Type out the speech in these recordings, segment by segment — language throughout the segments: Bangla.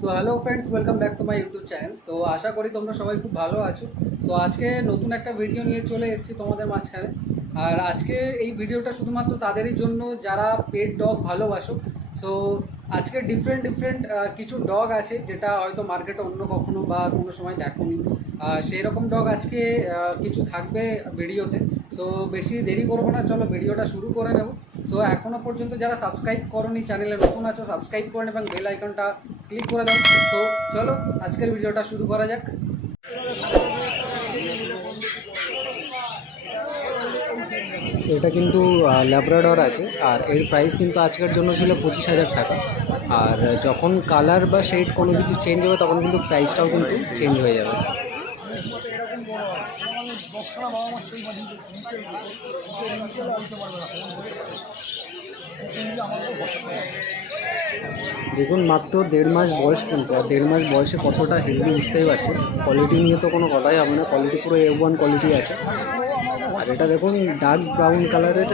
So hello friends, welcome back to my YouTube channel. So আশা করি তোমরা সবাই খুব ভালো আছো। সো আজকে নতুন একটা ভিডিও নিয়ে চলে এসেছি তোমাদের মাঝখানে। আর আজকে এই ভিডিওটা শুধুমাত্র তাদেরই জন্য যারা পেট ডগ ভালোবাসো। সো আজকে ডিফারেন্ট ডিফারেন্ট কিছু ডগ আছে যেটা হয়তো মার্কেটে অন্য কখনো বা কোনো সময় দেখোনি। সেই রকম ডগ আজকে কিছু থাকবে ভিডিওতে। সো বেশি দেরি করবো না, চলো ভিডিওটা শুরু করে নেব। সো এখনও পর্যন্ত যারা সাবস্ক্রাইব করোনি, চ্যানেলে নতুন আছো, সাবস্ক্রাইব করে এবং বেল আইকনটা ক্লিক করে দাও। তো চলো আজকের ভিডিওটা শুরু করা যাক। এটা কিন্তু ল্যাব্রাডর আছে, আর এর প্রাইস কিন্তু আজকের জন্য ছিল 25,000 টাকা। আর যখন কালার বা শেড কোনো কিছু চেঞ্জ হবে তখন কিন্তু প্রাইসটাও কিন্তু চেঞ্জ হয়ে যাবে। দেখুন, মাত্র 1.5 মাস বয়স, কিন্তু আর 1.5 মাস বয়সে কতটা হেলদি বুঝতেই পারছেন। কোয়ালিটি নিয়ে তো কোনো কথাই হবে না, কোয়ালিটি পুরো A1 কোয়ালিটি আছে। আর এটা দেখুন, ডার্ক ব্রাউন কালারের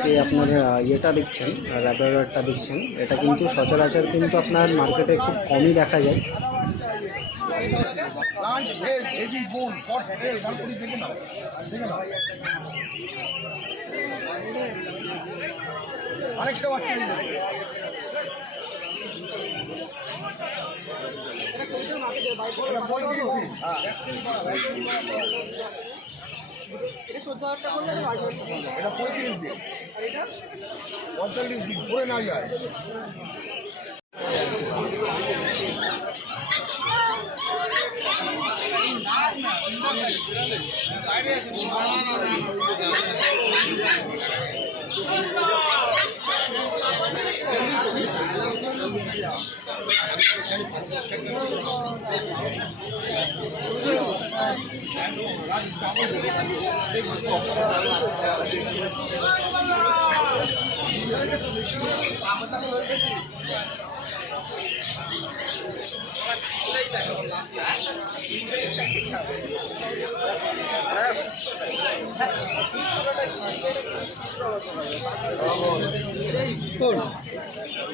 যে আপনার ইয়েটা দেখছেন, র্যাবারটা দেখছেন, এটা কিন্তু সচরাচর কিন্তু আপনার মার্কেটে খুব কমই দেখা যায়। আরেকটা বাচ্চা এটা 35 দিন, 45 দিন ধরে না যায়।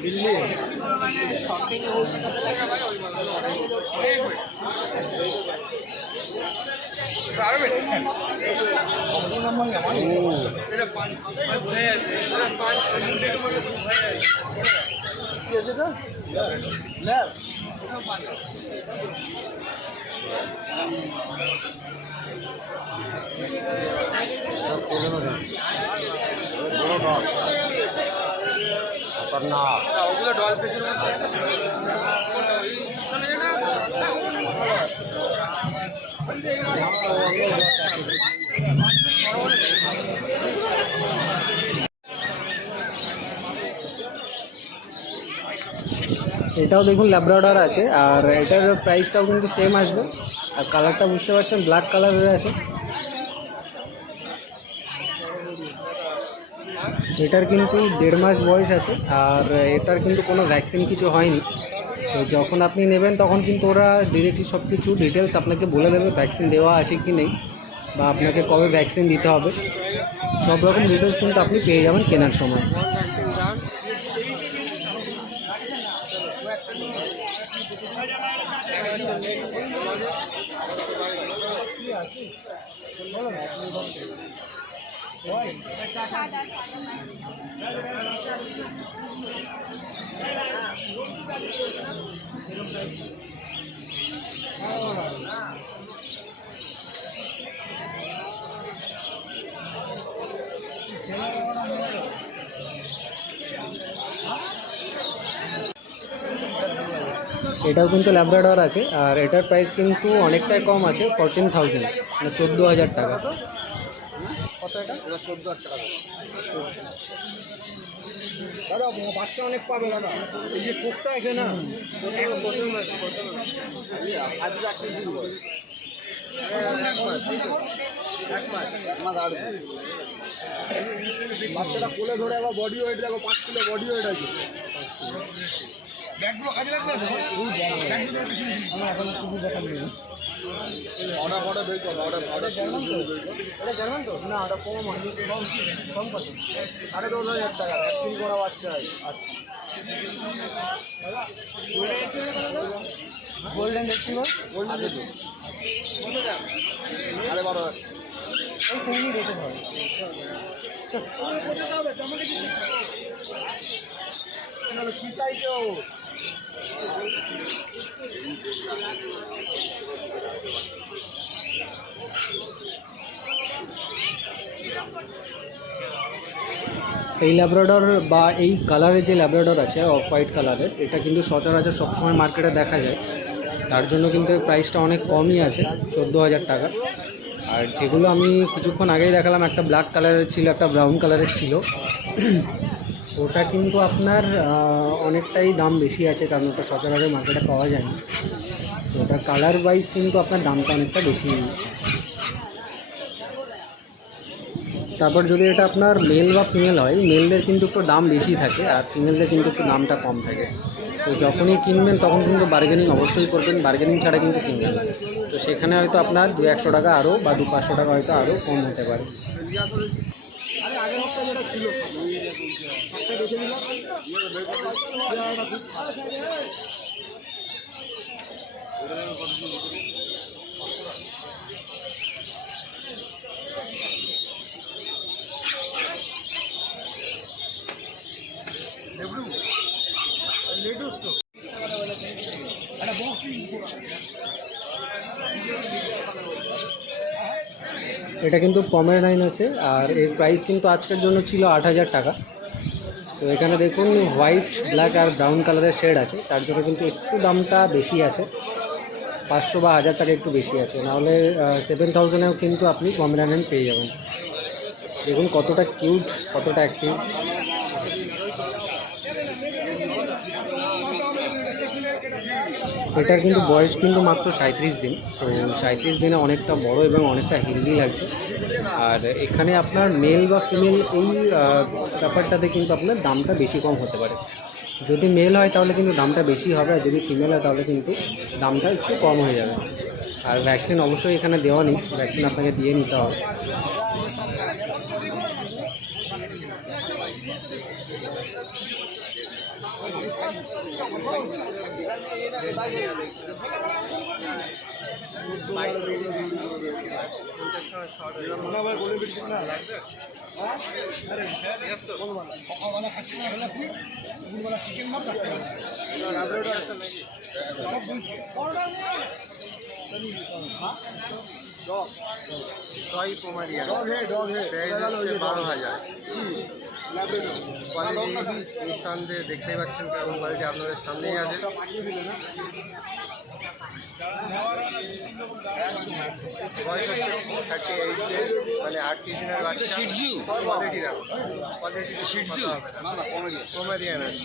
দিল্লি এটাও দেখুন ল্যাব্রাডর আছে, আর এটার প্রাইসটাও কিন্তু সেম আসবে। আর কালারটা বুঝতে পারছেন, ব্ল্যাক কালারের আছে। এটার কিন্তু 1.5 মাস বয়স আছে, আর এটার কিন্তু কোনো ভ্যাকসিন কিছু হয়নি। তো যখন আপনি নেবেন তখন কিন্তু ওরা ডিরেক্টলি সব কিছু ডিটেলস আপনাকে বলে দেবে, ভ্যাকসিন দেওয়া আছে কি নেই, বা আপনাকে কবে ভ্যাকসিন দিতে হবে, সব রকম ডিটেলস কিন্তু আপনি পেয়ে যাবেন কেনার সময়। এটাও কিন্তু ল্যাব্রাডর আছে, আর এটার প্রাইস কিন্তু অনেকটাই কম আছে, 14,000 মানে 14,000 টাকা। কত এটা? 14,000 টাকা। দাদা বাচ্চা অনেক পাবে দাদা, এই যে কোকটা আছে না, বাচ্চাটা কোলে ধরে আবার বডি ওয়েট দেখো, 5 কিলো বডি ওয়েট আছে। ব্যাগগুলো কাজে লাগবে না, অর্ডার অর্ডার বের করো, অর্ডার অর্ডার জার্মান তো, এটা জার্মান তো না, ওটা কম আছে, কম কত 10,500 টাকা ভ্যাকসিন করা বাচ্চা। আচ্ছা গোল্ডেন রেট্রিভার গোল্ডেন আরে 12,000 এই সেমই রেটে হয়। কি চাইছো? এই ল্যাব্রাডর বা এই কালারের যে ল্যাব্রাডর আছে অফ হোয়াইট কালারের, এটা কিন্তু সচরাচর সবসময় মার্কেটে দেখা যায়, তার জন্য কিন্তু প্রাইসটা অনেক কমই আছে, 14,000 টাকা। আর যেগুলো আমি কিছুক্ষণ আগেই দেখালাম, একটা ব্ল্যাক কালারের ছিল, একটা ব্রাউন কালারের ছিল, ওটা কিন্তু আপনার অনেকটাই দাম বেশি আছে, কারণ ওটা সচরাচর মার্কেটে পাওয়া যায় না। তো ওটা কালার ওয়াইজ কিন্তু আপনার দামটা অনেকটা বেশি। তারপর যদি এটা আপনার মেল বা ফিমেল হয়, মেলদের কিন্তু একটু দাম বেশি থাকে আর ফিমেলদের কিন্তু একটু দামটা কম থাকে। তো যখনই কিনবেন তখন কিন্তু বার্গেনিং অবশ্যই করবেন, বার্গেনিং ছাড়া কিন্তু কিনবেন না। তো সেখানে হয়তো আপনার 200-100 টাকা আরও বা 200-500 টাকা হয়তো আরও কম হতে পারে। এটা কিন্তু পমেরানাইন আছে, আর এর প্রাইস কিন্তু আজকের জন্য ছিল 8,000 টাকা। তো এখানে দেখুন হোয়াইট, ব্ল্যাক আর ব্রাউন কালারের শেড আছে, তার জন্য কিন্তু একটু দামটা বেশি আছে, 500 বা 1000 টাকা একটু বেশি আছে। নাহলে 7,000-এও কিন্তু আপনি পমেরানাইন পেয়ে যাবেন। দেখুন কতটা কিউট, কতটা অ্যাক্টিভ। এটার কিন্তু বয়স কিন্তু মাত্র 37 দিন। তো 37 দিনে অনেকটা বড় এবং অনেকটা হেলদি লাগছে। আর এখানে আপনার মেল বা ফিমেল এই ব্যাপারটাতে কিন্তু আপনার দামটা বেশি কম হতে পারে। যদি মেল হয় তাহলে কিন্তু দামটা বেশি হবে, আর যদি ফিমেল হয় তাহলে কিন্তু দামটা একটু কম হয়ে যাবে। আর ভ্যাকসিন অবশ্যই এখানে দেওয়া নেই, ভ্যাকসিন আপনাকে দিয়ে নিতে হবে। টয় পোমারিয়ান ডগ হে 12,000 কোয়ালিটি নিঃসন্দেহে দেখতেই পাচ্ছেন কেমন কোয়ালিটি আপনাদের সামনেই আছে। বয়স হচ্ছে 38 মানে 8 দিনের বাচ্চা। কোয়ালিটি রাখো, কোয়ালিটি পোমারিয়ান আছে।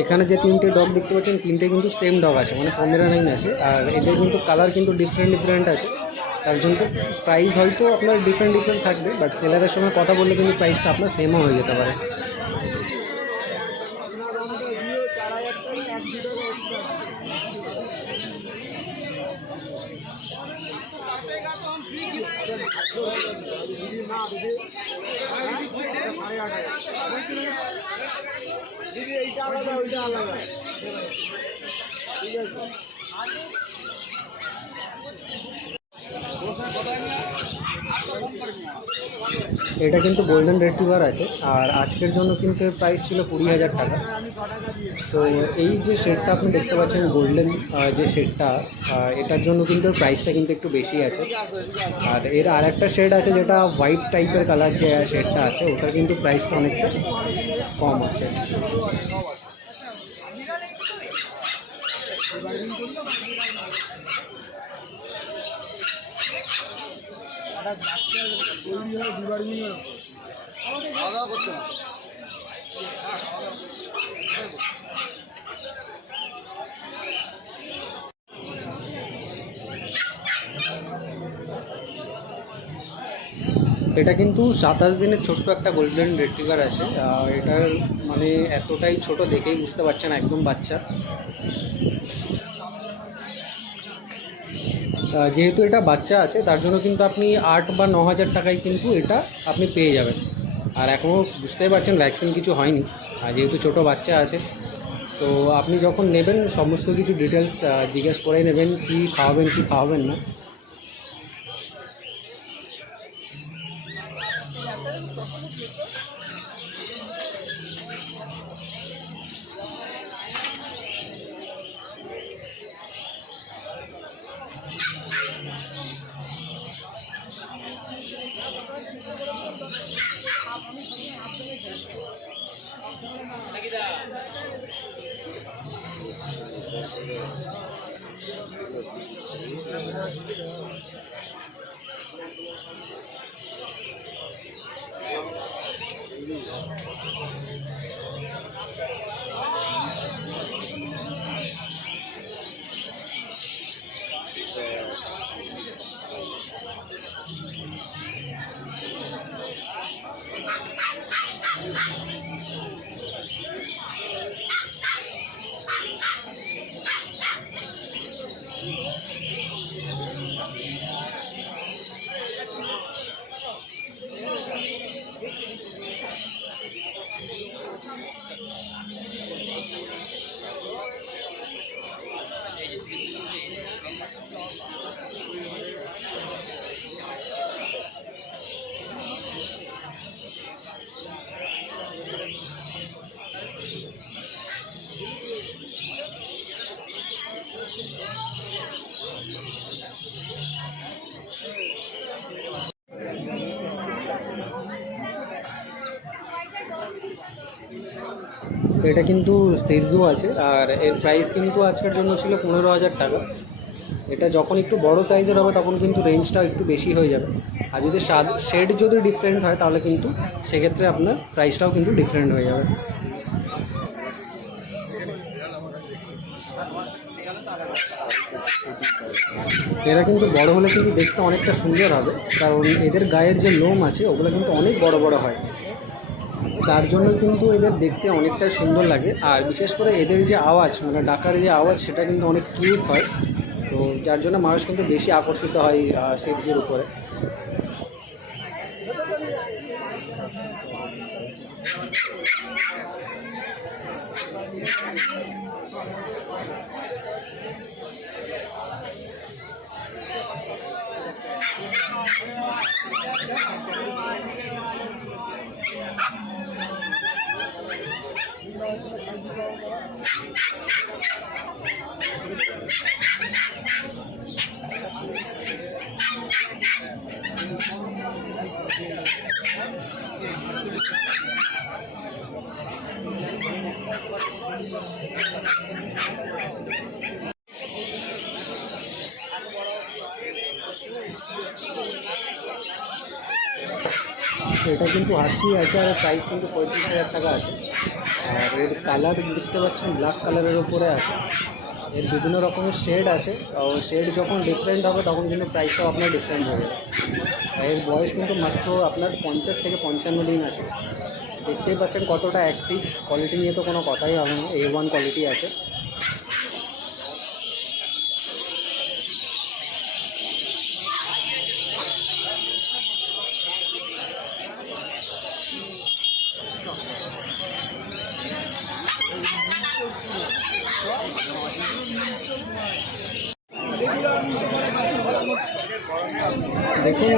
এখানে যে 3টে ডগ দেখতে পাচ্ছেন, 3টে কিন্তু সেম ডগ আছে, মানে পমেরানাইন আছে। আর এদের কিন্তু কালার কিন্তু ডিফারেন্ট আছে, তার জন্য প্রাইস হয়তো আপনার ডিফারেন্ট থাকবে, বাট সেলারের সঙ্গে কথা বললে কিন্তু প্রাইসটা আপনার সেমও হয়ে যেতে পারে। এইটা আলাদা ওইটা আলাদা, ঠিক আছে। এটা কিন্তু গোল্ডেন রিট্রিভার আছে, আর আজকের জন্য কিন্তু এর প্রাইস ছিল 20,000 টাকা। তো এই যে শেডটা আপনি দেখতে পাচ্ছেন, গোল্ডেন যে শেডটা, এটার জন্য কিন্তু এর প্রাইসটা কিন্তু একটু বেশি আছে। আর এর আর একটা শেড আছে যেটা হোয়াইট টাইপের কালার, যে শেডটা আছে ওটার কিন্তু প্রাইসটা অনেকটা কম আছে। এটা কিন্তু 27 দিনের ছোট্ট একটা গোল্ডেন রিট্রিভার আছে। এটার মানে এতটাই ছোট, দেখেই বুঝতে পারছেন একদম বাচ্চা। যেহেতু এটা বাচ্চা আছে, তার জন্য কিন্তু আপনি 8 বা 9,000 টাকায় কিন্তু এটা আপনি পেয়ে যাবেন। আর এখনও বুঝতেই পারছেন ভ্যাকসিন কিছু হয়নি, আর যেহেতু ছোটো বাচ্চা আছে তো আপনি যখন নেবেন সমস্ত কিছু ডিটেলস জিজ্ঞেস করে নেবেন কি খাওয়াবেন না। এটা কিন্তু সিজু আছে আর এর প্রাইস কিন্তু আজকের জন্য ছিল 15,000 টাকা। এটা যখন একটু বড় সাইজের হবে তখন কিন্তু রেঞ্জটা একটু বেশি হয়ে যাবে, আর যদি শেড যদি ডিফারেন্ট হয় তাহলে কিন্তু সেক্ষেত্রে আপনার প্রাইসটাও কিন্তু ডিফারেন্ট হয়ে যাবে। এরা কিন্তু বড় হলে কিন্তু দেখতে অনেকটা সুন্দর হবে, কারণ এদের গায়ের যে লোম আছে ওগুলো কিন্তু অনেক বড় বড় হয়, তার জন্য কিন্তু এদের দেখতে অনেকটাই সুন্দর লাগে। আর বিশেষ করে এদের যে আওয়াজ মানে ডাকার যে আওয়াজ সেটা কিন্তু অনেক কিউট হয়, তো যার জন্য মানুষ কিন্তু বেশি আকর্ষিত হয় সিজুর উপরে। এটা কিন্তু হাসি আছে আর প্রাইস কিন্তু 35,000 টাকা আছে। আর এর কালার দেখতে পাচ্ছেন ব্ল্যাক কালারের উপরে আছে। এর বিভিন্ন রকমের শেড আছে, শেড যখন ডিফারেন্ট হবে তখন কিন্তু প্রাইসটাও আপনার ডিফারেন্ট হবে। এর বয়স কিন্তু মাত্র আপনার 50 থেকে 55 দিন আছে। দেখতেই পাচ্ছেন কতটা অ্যাক্টিভ, কোয়ালিটি নিয়ে তো কোনো কথাই হবে না, A1 কোয়ালিটি আছে। দেখুন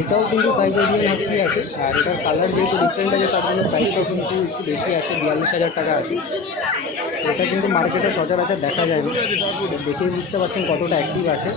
এটাও কিন্তু সাইবেরিয়ান হাস্কি আছে, আর এটার কালার যেহেতু ডিফারেন্ট আছে তার জন্য প্রাইসটাও কিন্তু একটু বেশি আছে, 42,000 টাকা আছে। এটা কিন্তু মার্কেটে সচরাচর দেখা যায় না, দেখেই বুঝতে পারছেন কতটা অ্যাক্টিভ আছে।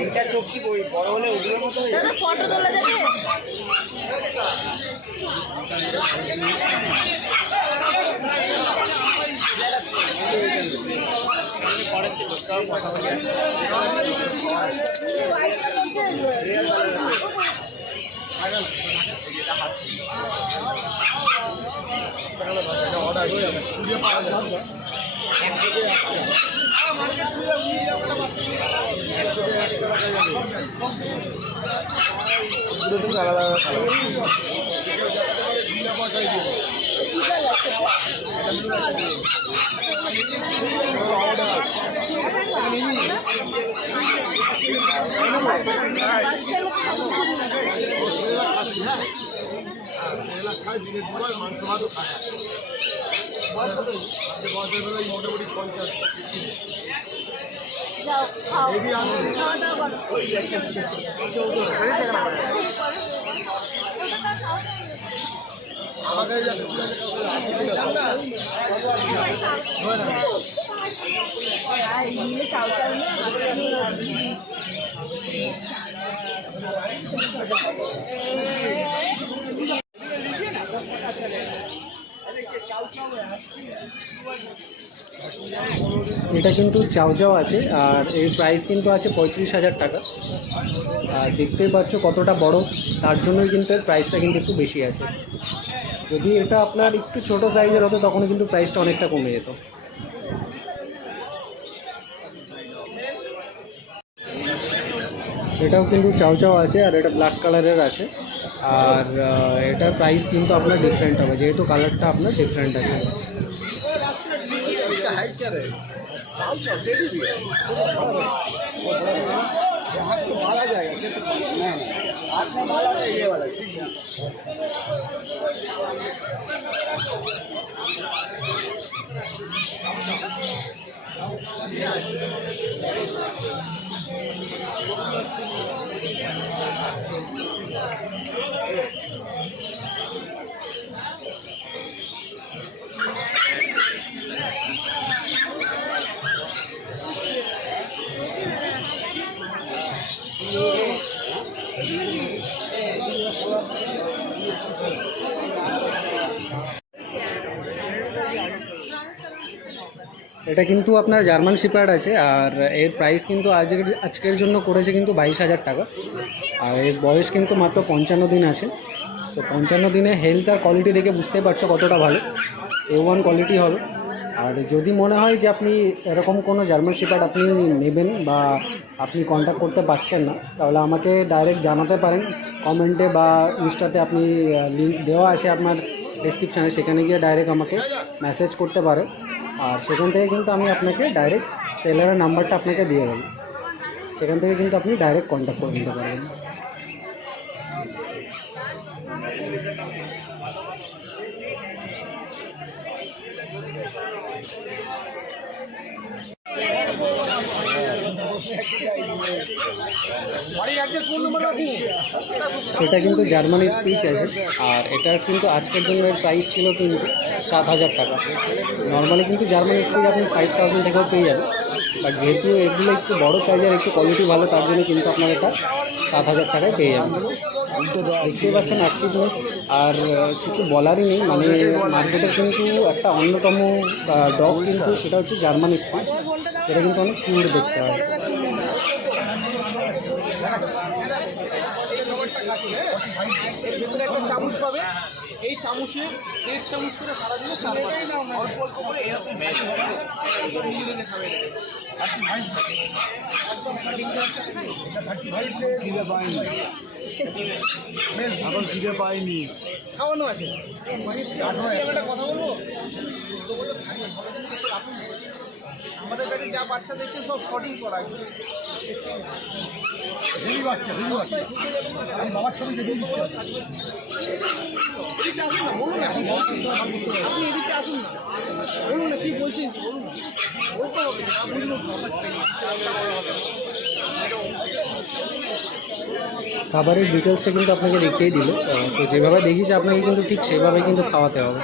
এইটা চোখ কি বড় হলে ওগুলোর মতো ফটো তোলা যাবে। আলাদা মাংস ভাতও খায় মোটামুটি 50 এটা কিন্তু চাও আছে আর এর প্রাইস কিন্তু আছে 35,000 টাকা। আর দেখতেই পাচ্ছ কতটা বড়, তার জন্যই কিন্তু এর প্রাইসটা কিন্তু একটু বেশি আছে। যদি এটা আপনার একটু ছোট সাইজের হতো তখন কিন্তু প্রাইসটা অনেকটা কমে যেত। এটাও কিন্তু চাও আছে আর এটা ব্ল্যাক কালারের আছে। আর এটার প্রাইস কিন্তু আপনার ডিফারেন্ট হবে, যেহেতু কালারটা আপনার ডিফারেন্ট আছে। এটা কিন্তু আপনার জার্মান শিপার্ড আছে আর এর প্রাইস কিন্তু আজকের জন্য করেছে কিন্তু 22,000 টাকা। আর এর বয়স কিন্তু মাত্র 55 দিন আছে। তো 55 দিনে হেলথ আর কোয়ালিটি দেখে বুঝতে পারছো কতটা ভালো, A1 কোয়ালিটি হবে। আর যদি মনে হয় যে আপনি এরকম কোনো জার্মান শিপার্ড আপনি নেবেন বা আপনি কন্ট্যাক্ট করতে পারছেন না, তাহলে আমাকে ডাইরেক্ট জানাতে পারেন কমেন্টে বা ইনস্টাতে। আপনি লিঙ্ক দেওয়া আছে আপনার ডেসক্রিপশানে, সেখানে গিয়ে ডাইরেক্ট আমাকে মেসেজ করতে পারেন। আর সেখান থেকে কিন্তু আমি আপনাকে ডাইরেক্ট সেলারের নাম্বারটা আপনাকে দিয়ে দেবো, সেখান থেকে কিন্তু আপনি ডাইরেক্ট কন্ট্যাক্ট করে নিতে পারবেন। এটা কিন্তু জার্মানি স্পিচ আছে আর এটার কিন্তু আজকের জন্য প্রাইস ছিল কিন্তু 7,000 টাকা। নর্মালি কিন্তু জার্মানি স্পিচ আপনি 5,000 টাকাও পেয়ে যাবেন, বাট যেহেতু এগুলো একটু বড়ো সাইজের, একটু কোয়ালিটি ভালো, তার জন্য কিন্তু আপনার এটা 7,000 টাকায় পেয়ে যাবেন। দেখতেই পাচ্ছেন অ্যাক্টিভনেস, আর কিছু বলারই নেই। মানে মার্কেটের কিন্তু একটা অন্যতম ডগ কিন্তু সেটা হচ্ছে জার্মানি স্পিচ। এটা কিন্তু অনেক কিউট দেখতে হয়। এর ভিতরে একটা চামচ পাবে, এই চামচে 1.5 চামচ করে সারাদিনে 4 বার অল্প অল্প করে এরকম নিজে খাবে। এখন খিদে পাইনি, খাওয়ানো আছে। একটা কথা বলবো, আমাদের কাছে যা বাচ্চা দেখছে সব শর্টিং করা আছে। বাচ্চা আমি বাবার ছবি দেখে দিচ্ছি। এদিকে আসুন না, বলুন না, আপনি এদিকে আসুন না, বলুন না কি বলছেন, বলুন না, বলতে হবে না, খাবারের ডিটেলসটা কিন্তু আপনাকে দেখিয়ে দিল। তো যেভাবে দেখিয়েছে আপনাকে কিন্তু ঠিক সেভাবে কিন্তু খাওয়াতে হবে।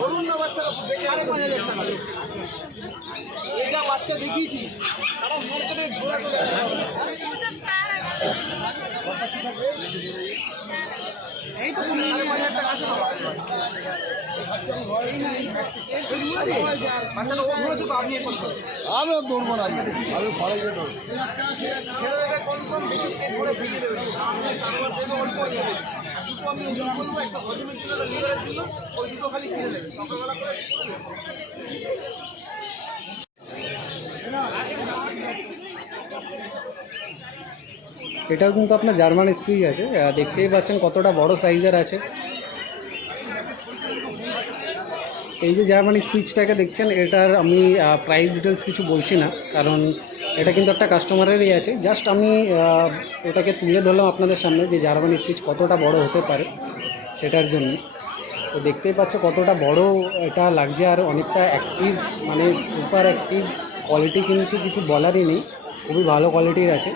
বলুন না বাচ্চারা 5,500 টাকা। এই যা বাচ্চা দেখিয়েছি সারা মার্কেটে ঘোরা চলে এই তো 5,500 টাকা আছে। আমি দৌড়বো না, আমি ঘরে গিয়ে দৌড়বো। ভেজে দেবে, আমি 4বার দেবো, অল্প হয়ে যাবে। আর দুটো আমি ওজন করবো, একটা হজমের জন্য, একটা লিভারের জন্য, ওই দুটো খালি কিনে নেবে সকালবেলা করে। এটাও কিন্তু আপনার জার্মান স্পিচ আছে, দেখতেই পাচ্ছেন কতটা বড় সাইজের আছে। এই যে জার্মান স্পিচটাকে দেখছেন, এটার আমি প্রাইস ডিটেলস কিছু বলছি না, কারণ এটা কিন্তু একটা কাস্টমারেরই আছে। জাস্ট আমি ওটাকে তুলে ধরলাম আপনাদের সামনে যে জার্মান স্পিচ কতটা বড় হতে পারে সেটার জন্য। তো দেখতেই পাচ্ছ কতটা বড় এটা লাগছে, আর অনেকটা অ্যাক্টিভ, মানে সুপার অ্যাক্টিভ। কোয়ালিটি কিন্তু কিছু বলারই নেই, খুবই ভালো কোয়ালিটির আছে।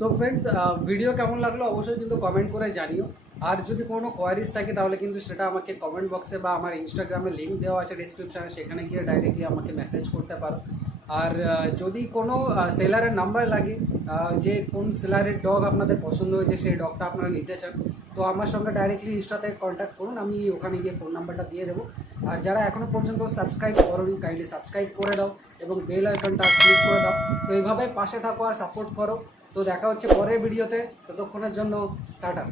তো ফ্রেন্ডস, ভিডিও কেমন লাগলো অবশ্যই কিন্তু কমেন্ট করে জানিও। আর যদি কোনো কোয়ারিজ থাকে তাহলে কিন্তু সেটা আমাকে কমেন্ট বক্সে বা আমার ইনস্টাগ্রামে লিঙ্ক দেওয়া আছে ডিসক্রিপশানে, সেখানে গিয়ে ডাইরেক্টলি আমাকে মেসেজ করতে পারো। আর যদি কোনো সেলারের নাম্বার লাগে, যে কোন সেলারের ডগ আপনাদের পছন্দ হয়েছে, সেই ডগটা আপনারা নিতে চান, তো আমার সঙ্গে ডাইরেক্টলি ইনস্টাতে কন্ট্যাক্ট করুন, আমি ওখানে গিয়ে ফোন নাম্বারটা দিয়ে দেবো। আর যারা এখনও পর্যন্ত সাবস্ক্রাইব করোনি, কাইন্ডলি সাবস্ক্রাইব করে দাও এবং বেল আইকনটা ক্লিক করে দাও। তো এইভাবে পাশে থাকো আর সাপোর্ট করো। তো দেখা হচ্ছে পরের ভিডিওতে, ততক্ষণের জন্য টাটা।